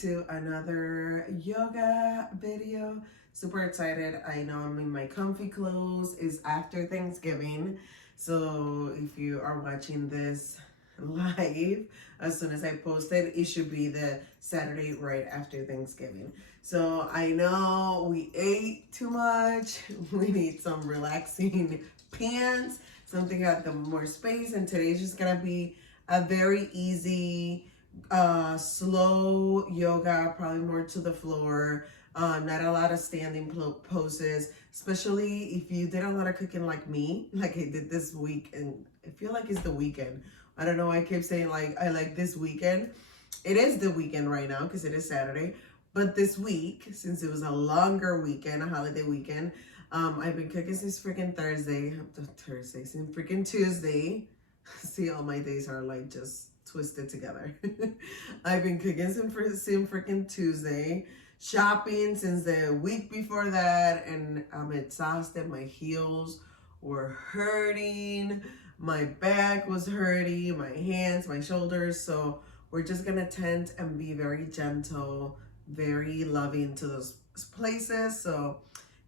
to another yoga video. Super excited. I know I'm in my comfy clothes. It's after Thanksgiving. So if you are watching this live, as soon as I post it, it should be the Saturday right after Thanksgiving. So I know we ate too much. We need some relaxing pants, something got the more space, and today's just gonna be a very easy slow yoga, probably more to the floor. Not a lot of standing poses, especially if you did a lot of cooking like me, like I did this week. And I feel like it's the weekend. I don't know why I keep saying like I like this weekend. It is the weekend right now because it is Saturday. But this week, since it was a longer weekend, a holiday weekend, I've been cooking since freaking since freaking Tuesday. See, all my days are like just twisted together. I've been cooking since freaking Tuesday, shopping since the week before that, and I'm exhausted. My heels were hurting, my back was hurting, my hands, my shoulders. So we're just gonna tend and be very gentle, very loving to those places. So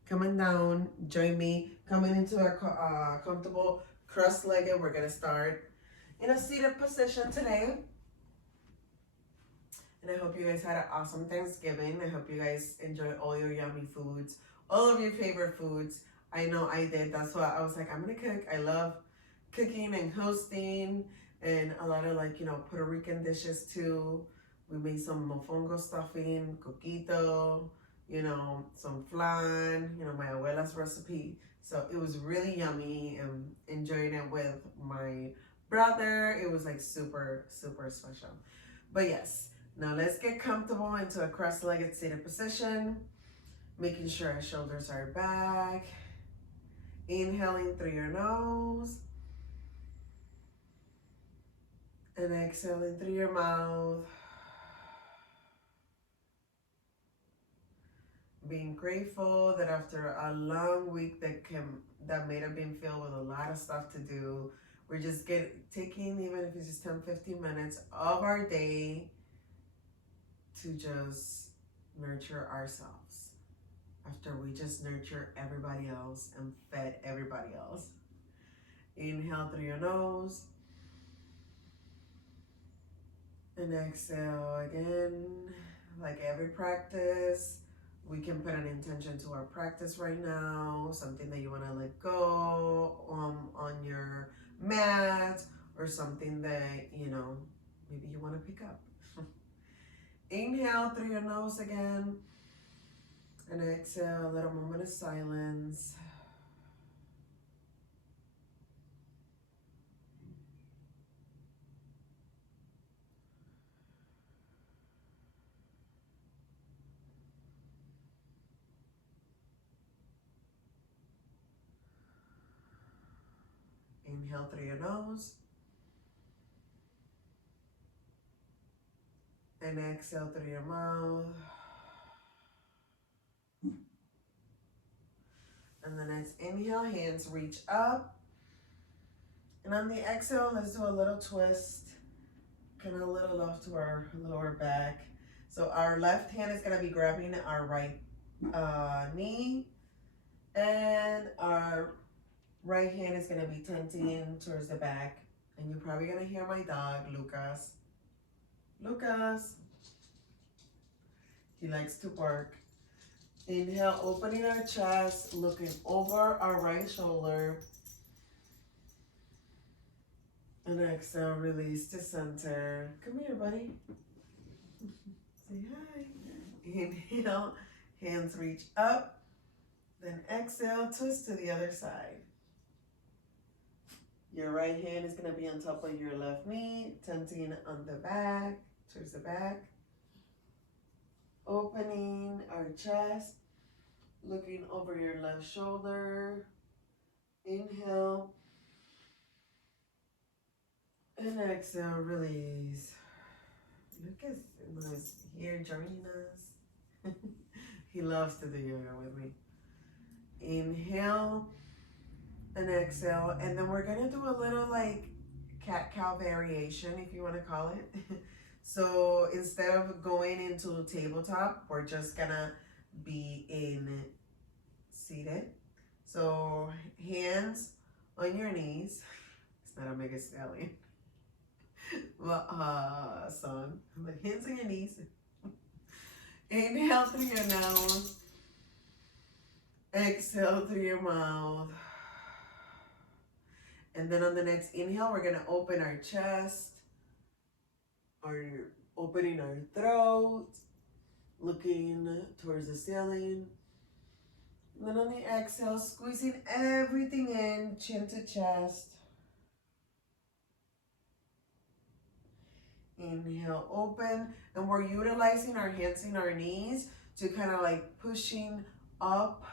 coming down, join me, coming into a comfortable cross-legged. We're gonna start in a seated position today. And I hope you guys had an awesome Thanksgiving. I hope you guys enjoy all your yummy foods, all of your favorite foods. I know I did. That's why I was like, I'm gonna cook. I love cooking and hosting and a lot of like, Puerto Rican dishes too. We made some mofongo stuffing, coquito, some flan, my abuela's recipe. So it was really yummy and enjoying it with my brother. It was like super, super special. But yes, now let's get comfortable into a cross-legged seated position, making sure our shoulders are back. Inhaling through your nose and exhaling through your mouth. Being grateful that after a long week that may have been filled with a lot of stuff to do, we're just taking, even if it's just 10-15 minutes of our day to just nurture ourselves after we just nurture everybody else and fed everybody else. Inhale through your nose and exhale again. Like every practice, we can put an intention to our practice right now, something that you want to let go on your mat, or something that maybe you want to pick up. Inhale through your nose again and exhale. A little moment of silence. Inhale through your nose and exhale through your mouth. And then let's inhale, hands reach up. And on the exhale, let's do a little twist, kind of a little off to our lower back. So our left hand is going to be grabbing our right knee, and our right hand is going to be tenting towards the back. And you're probably going to hear my dog, Lucas. Lucas. He likes to bark. Inhale, opening our chest, looking over our right shoulder. And exhale, release to center. Come here, buddy. Say hi. Inhale, hands reach up. Then exhale, twist to the other side. Your right hand is going to be on top of your left knee, tenting on the back, towards the back. Opening our chest, looking over your left shoulder. Inhale. And exhale, release. Lucas was here joining us. He loves to do yoga with me. Inhale and exhale. And then we're going to do a little like cat-cow variation, if you want to call it. So instead of going into tabletop, we're just gonna be in seated. So hands on your knees. It's not a mega stallion song, but hands on your knees. Inhale through your nose. Exhale through your mouth. And then on the next inhale, we're gonna open our chest, or opening our throat, looking towards the ceiling. And then on the exhale, squeezing everything in, chin to chest. Inhale, open. And we're utilizing our hands and our knees to kind of like pushing up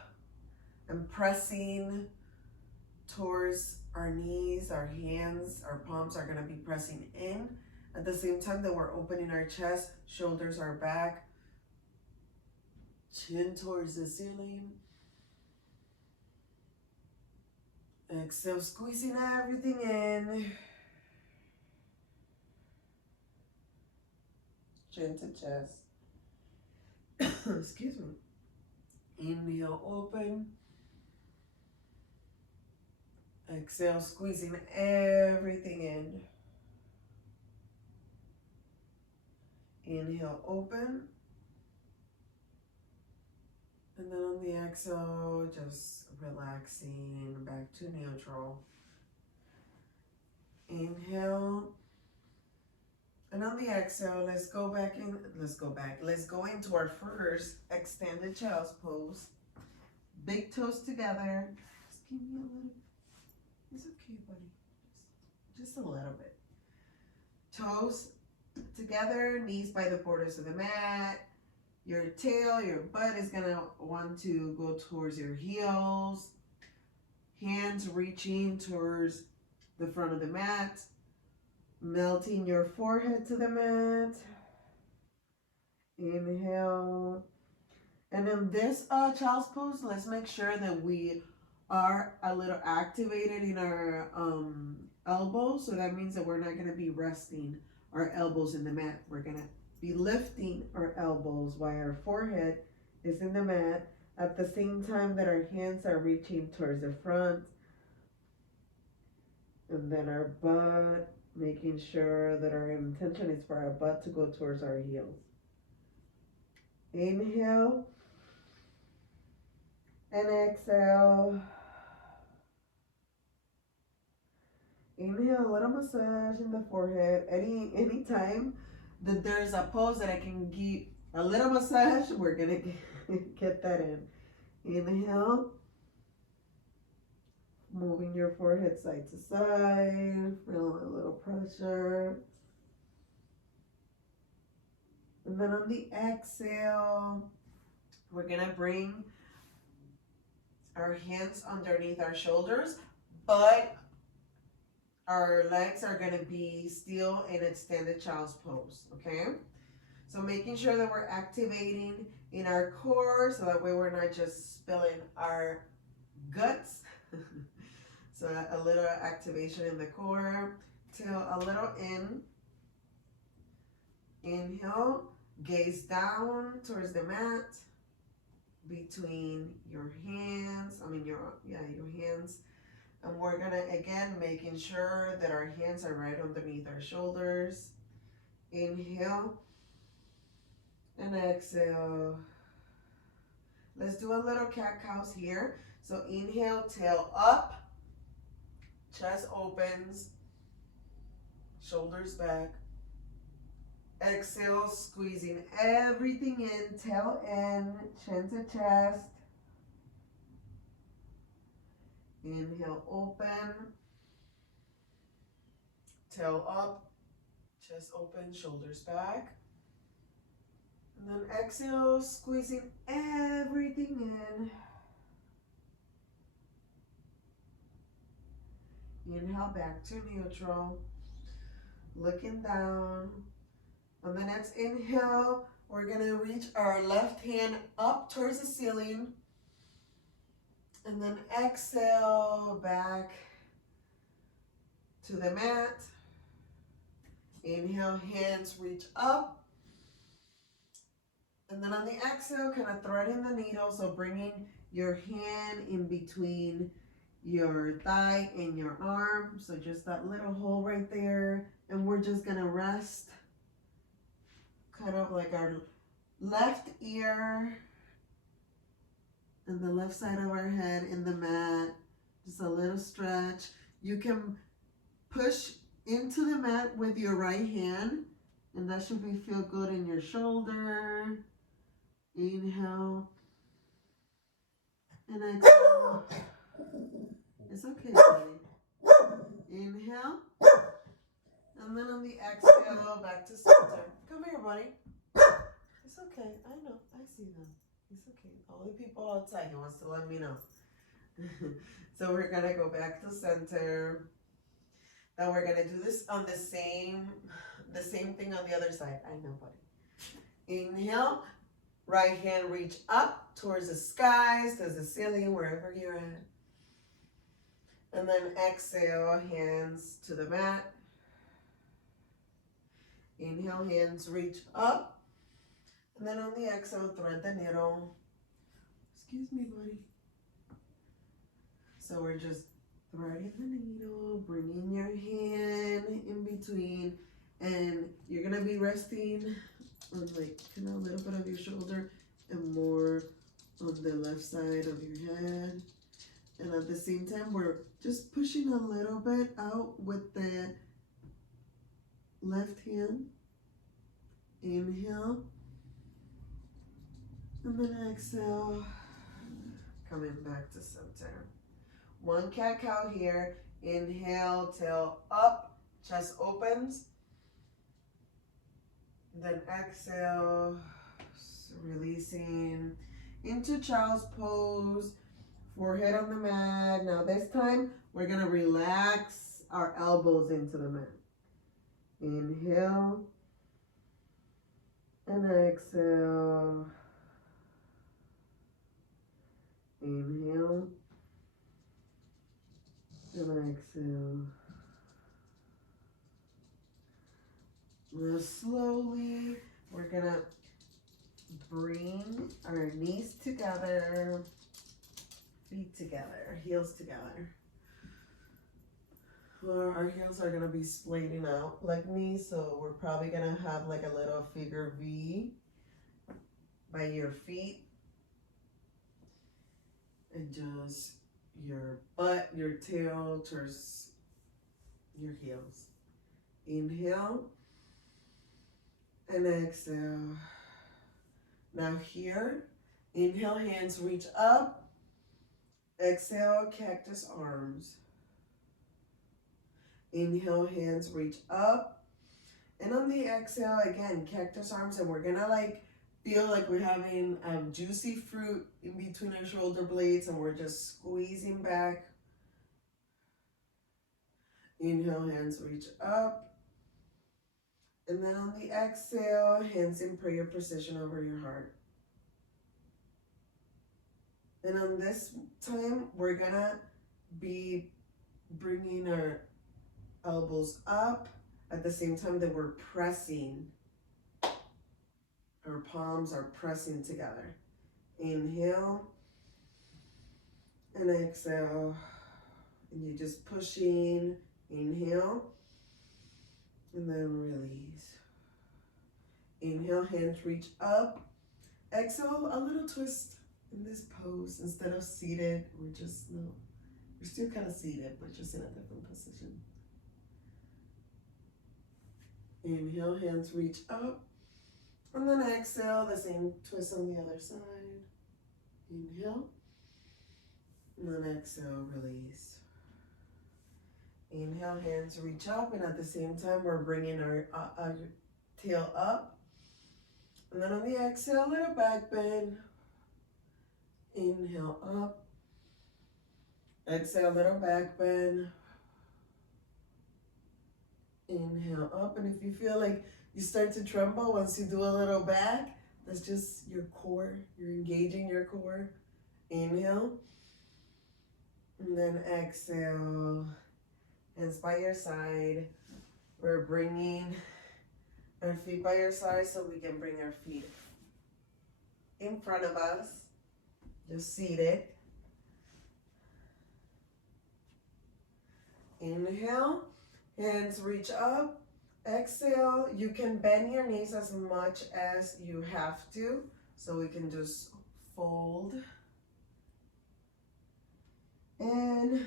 and pressing towards our knees. Our hands, our palms are going to be pressing in. At the same time that we're opening our chest, shoulders are back, chin towards the ceiling. Exhale, squeezing everything in. Chin to chest. Excuse me. Inhale, open. Exhale, squeezing everything in. Inhale, open. And then on the exhale, just relaxing back to neutral. Inhale. And on the exhale, let's go into our first extended child's pose. Big toes together. Just give me a little, it's okay, buddy. Just a little bit. Toes together, knees by the borders of the mat. Your tail, your butt is gonna want to go towards your heels. Hands reaching towards the front of the mat. Melting your forehead to the mat. Inhale. And in this child's pose, let's make sure that we are a little activated in our elbows. So that means that we're not going to be resting our elbows in the mat. We're going to be lifting our elbows while our forehead is in the mat at the same time that our hands are reaching towards the front. And then our butt, making sure that our intention is for our butt to go towards our heels. Inhale and exhale. Inhale, a little massage in the forehead. Any time that there's a pose that I can give a little massage, we're gonna get that in. Inhale, moving your forehead side to side, feeling a little pressure. And then on the exhale, we're gonna bring our hands underneath our shoulders, but our legs are gonna be still in extended child's pose, okay? So making sure that we're activating in our core so that way we're not just spilling our guts. So a little activation in the core. Till a little in. Inhale, gaze down towards the mat between your hands. Your hands. And we're gonna, again, making sure that our hands are right underneath our shoulders. Inhale and exhale. Let's do a little cat-cows here. So inhale, tail up, chest opens, shoulders back. Exhale, squeezing everything in, tail in, chin to chest. Inhale, open, tail up, chest open, shoulders back. And then exhale, squeezing everything in. Inhale, back to neutral. Looking down. On the next inhale, we're going to reach our left hand up towards the ceiling. And then exhale, back to the mat. Inhale, hands reach up. And then on the exhale, kind of threading the needle. So bringing your hand in between your thigh and your arm. So just that little hole right there. And we're just going to rest kind of like our left ear and the left side of our head in the mat. Just a little stretch. You can push into the mat with your right hand, and that should feel good in your shoulder. Inhale and exhale. It's okay, buddy. Inhale, and then on the exhale, back to center. Come here, buddy. It's okay. I know. I see them. It's okay. All the people outside, he wants to let me know. So we're gonna go back to center. Now we're gonna do this on the same thing on the other side. I know, buddy. Inhale, right hand reach up towards the skies, towards the ceiling, wherever you're at. And then exhale, hands to the mat. Inhale, hands reach up. And then on the exhale, thread the needle. Excuse me, buddy. So we're just threading the needle, bringing your hand in between, and you're gonna be resting on like kind of a little bit of your shoulder and more on the left side of your head. And at the same time, we're just pushing a little bit out with the left hand. Inhale, and then exhale, coming back to center. One cat-cow here. Inhale, tail up, chest opens. Then exhale, releasing into child's pose, forehead on the mat. Now this time, we're gonna relax our elbows into the mat. Inhale, and exhale. Inhale, and exhale. Now slowly, we're gonna bring our knees together, feet together, heels together. Well, our heels are gonna be splaining out like knees, so we're probably gonna have like a little figure V by your feet. And just your butt, your tail towards your heels. Inhale and exhale. Now here, inhale, hands reach up. Exhale, cactus arms. Inhale, hands reach up. And on the exhale, again, cactus arms, and we're gonna like feel like we're having juicy fruit in between our shoulder blades, and we're just squeezing back. Inhale, hands reach up. And then on the exhale, hands in prayer position over your heart. And on this time, we're gonna be bringing our elbows up at the same time that we're pressing. Our palms are pressing together. Inhale and exhale. And you're just pushing. Inhale and then release. Inhale, hands reach up. Exhale, a little twist in this pose. Instead of seated, we're still kind of seated, but just in a different position. Inhale, hands reach up. And then exhale, the same twist on the other side. Inhale. And then exhale, release. Inhale, hands reach up. And at the same time, we're bringing our tail up. And then on the exhale, little back bend. Inhale up. Exhale, little back bend. Inhale up. And if you feel like you start to tremble once you do a little back, that's just your core. You're engaging your core. Inhale. And then exhale. Hands by your side. We're bringing our feet by our side so we can bring our feet in front of us, just seated. Inhale, hands reach up. Exhale, you can bend your knees as much as you have to, so we can just fold. And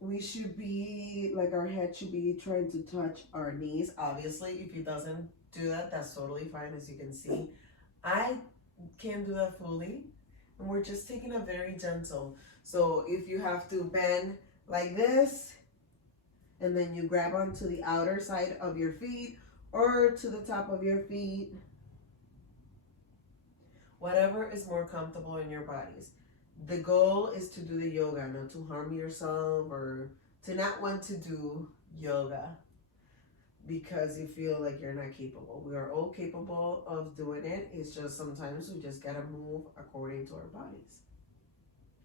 we should be, like our head should be trying to touch our knees. Obviously, if it doesn't do that, that's totally fine. As you can see, I can't do that fully. And we're just taking it very gentle. So if you have to bend like this, and then you grab onto the outer side of your feet or to the top of your feet, whatever is more comfortable in your bodies. The goal is to do the yoga, not to harm yourself or to not want to do yoga because you feel like you're not capable. We are all capable of doing it. It's just sometimes we just gotta move according to our bodies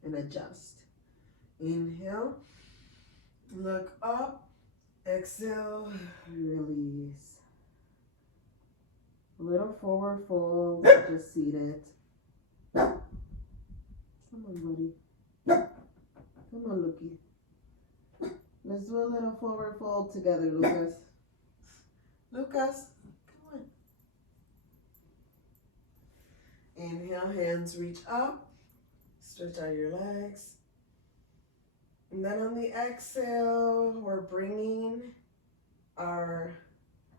and adjust. Inhale, look up. Exhale, release. A little forward fold, just seated. Come on, buddy. Come on, Lucky. Let's do a little forward fold together, Lucas. Lucas, come on. Inhale, hands reach up. Stretch out your legs. And then on the exhale, we're bringing our...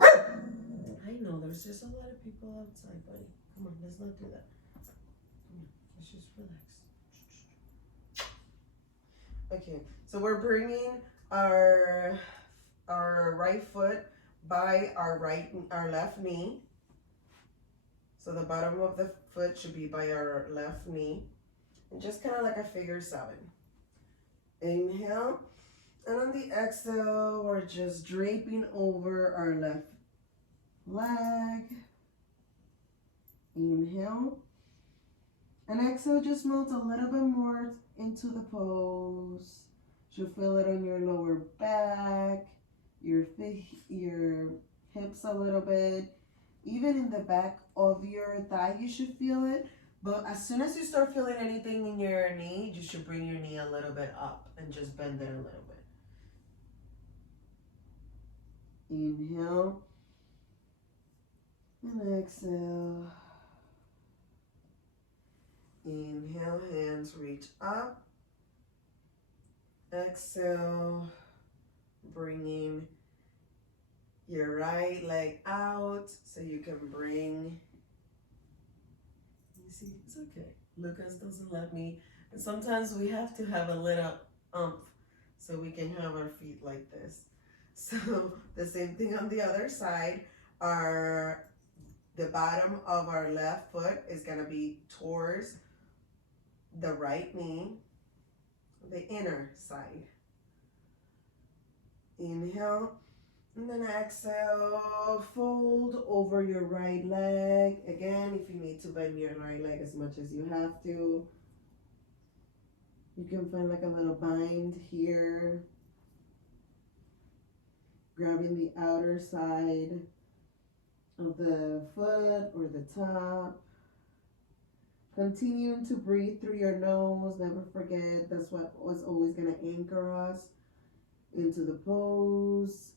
I know, there's just a lot of people outside, buddy. Come on, let's not do that. Come on, let's just relax. Okay, so we're bringing our right foot by our left knee. So the bottom of the foot should be by our left knee. And just kind of like a figure 7. Inhale, and on the exhale, we're just draping over our left leg. Inhale, and exhale, just melt a little bit more into the pose. You'll feel it on your lower back, your hips a little bit, even in the back of your thigh, you should feel it. But as soon as you start feeling anything in your knee, you should bring your knee a little bit up and just bend it a little bit. Inhale and exhale. Inhale, hands reach up. Exhale, bringing your right leg out so you can bring... See, it's okay. Lucas doesn't let me. And sometimes we have to have a little so we can have our feet like this. So the same thing on the other side. The bottom of our left foot is going to be towards the right knee, the inner side. Inhale. And then exhale, fold over your right leg. Again, if you need to bend your right leg as much as you have to. You can find like a little bind here. Grabbing the outer side of the foot or the top. Continuing to breathe through your nose. Never forget, that's what was always going to anchor us into the pose.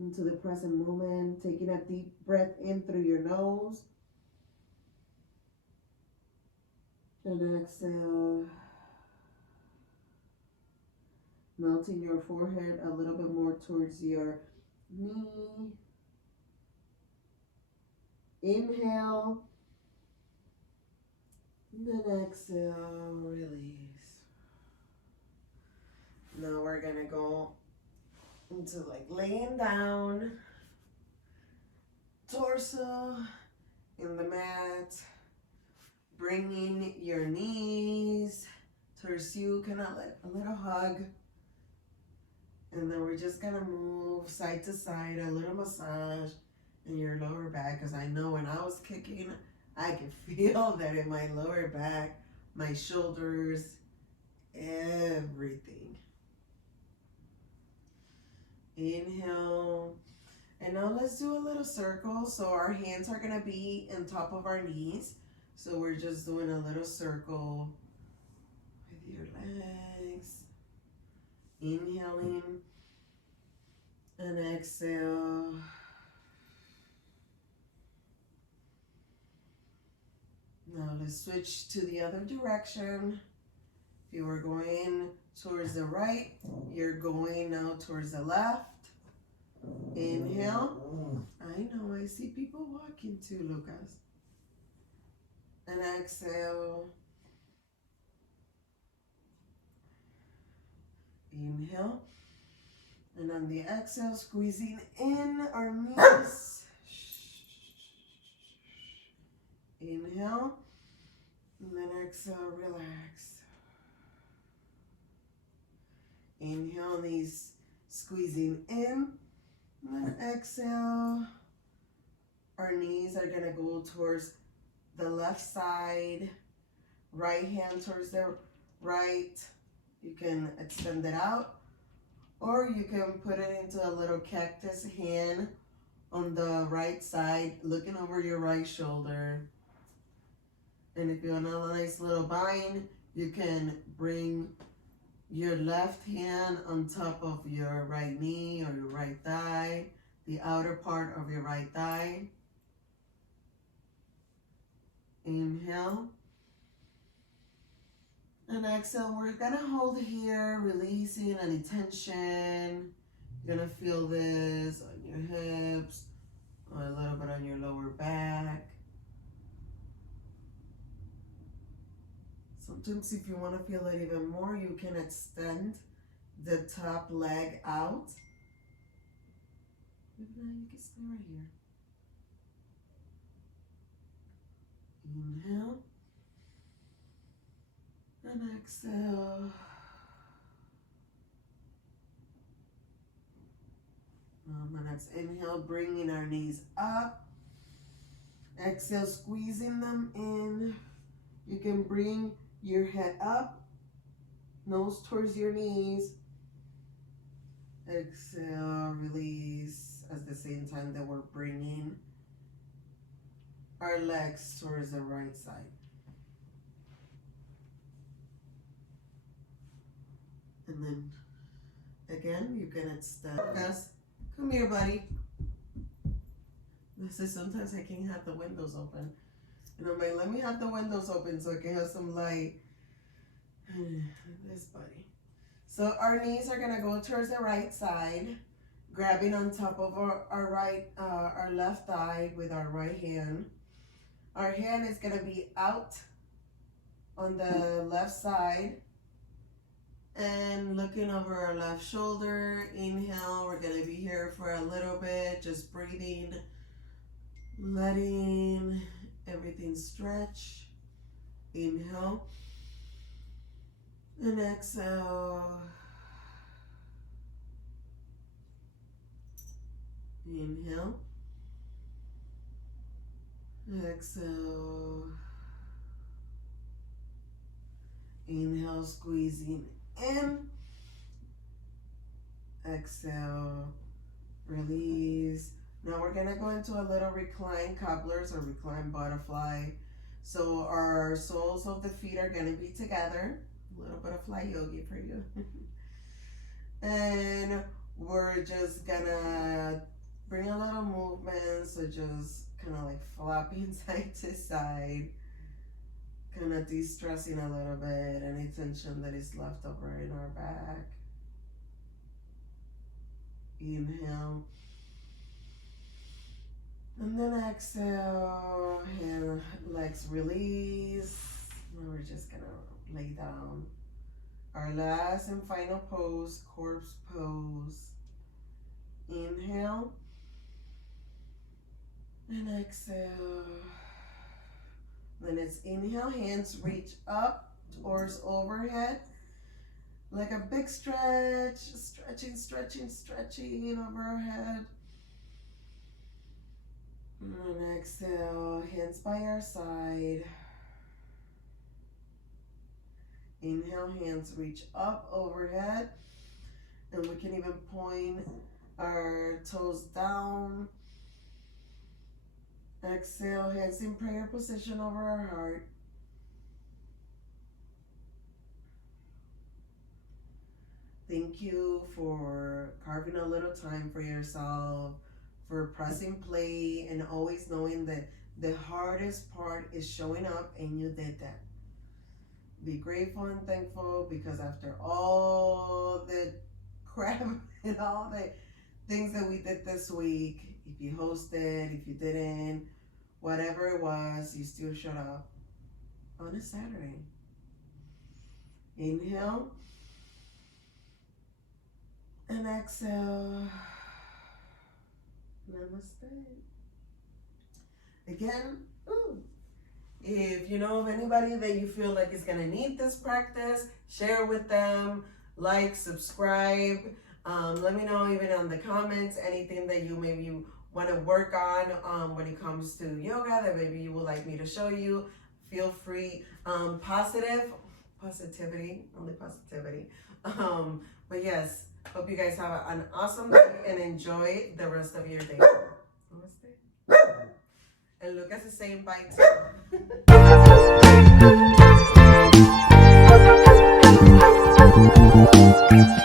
Into the present moment, taking a deep breath in through your nose. And exhale. Melting your forehead a little bit more towards your knee. Inhale. And then exhale, release. Now we're gonna go into like laying down, torso in the mat, bringing your knees towards you, kind of like a little hug. And then we're just gonna move side to side, a little massage in your lower back, because I know when I was kicking, I could feel that in my lower back, my shoulders, everything. Inhale. And now let's do a little circle. So our hands are gonna be on top of our knees. So we're just doing a little circle with your legs. Inhaling and exhale. Now let's switch to the other direction. If you were going towards the right, you're going now towards the left. Inhale. I know, I see people walking too, Lucas. And exhale. Inhale. And on the exhale, squeezing in our knees. Inhale. And then exhale, relax. Inhale, knees squeezing in. And then exhale. Our knees are going to go towards the left side. Right hand towards the right. You can extend it out. Or you can put it into a little cactus hand on the right side, looking over your right shoulder. And if you want a nice little bind, you can bring your left hand on top of your right knee or your right thigh, the outer part of your right thigh. Inhale. And exhale, we're gonna hold here, releasing any tension. You're gonna feel this on your hips, or a little bit on your lower back. Sometimes if you wanna feel it even more, you can extend the top leg out. Maybe now you can stay right here. Inhale. And exhale. Let's inhale, bringing our knees up. Exhale, squeezing them in. You can bring your head up, nose towards your knees. Exhale, release at the same time that we're bringing our legs towards the right side. And then again, you can extend. Gus, come here, buddy. This is sometimes I can't have the windows open. And I'm like, let me have the windows open so I can have some light. This buddy. So our knees are gonna go towards the right side, grabbing on top of our left thigh with our right hand. Our hand is gonna be out on the left side and looking over our left shoulder. Inhale, we're gonna be here for a little bit, just breathing, letting everything stretch. Inhale and exhale. Inhale, exhale. Inhale, squeezing in. Exhale, release. Now we're gonna go into a little recline cobblers or recline butterfly. So our soles of the feet are gonna be together. A little bit of fly yogi for you. And we're just gonna bring a little movement. So just kind of like flopping side to side. Kind of de-stressing a little bit any tension that is left over in our back. Inhale. And then exhale, and legs release. Now we're just gonna lay down. Our last and final pose, corpse pose. Inhale. And exhale. Then it's inhale, hands reach up towards overhead. Like a big stretch, stretching, stretching, stretching over our head. And exhale, hands by our side. Inhale, hands reach up overhead. And we can even point our toes down. Exhale, hands in prayer position over our heart. Thank you for carving a little time for yourself, for pressing play, and always knowing that the hardest part is showing up and you did that. Be grateful and thankful because after all the crap and all the things that we did this week, if you hosted, if you didn't, whatever it was, you still showed up on a Saturday. Inhale and exhale. Namaste. Again, if you know of anybody that you feel like is going to need this practice, share with them, like, subscribe. Let me know even on the comments anything that you maybe want to work on when it comes to yoga that maybe you would like me to show you. Feel free. Positivity, only positivity. But yes, hope you guys have an awesome day and enjoy the rest of your day. Namaste. And Lucas is saying bye too.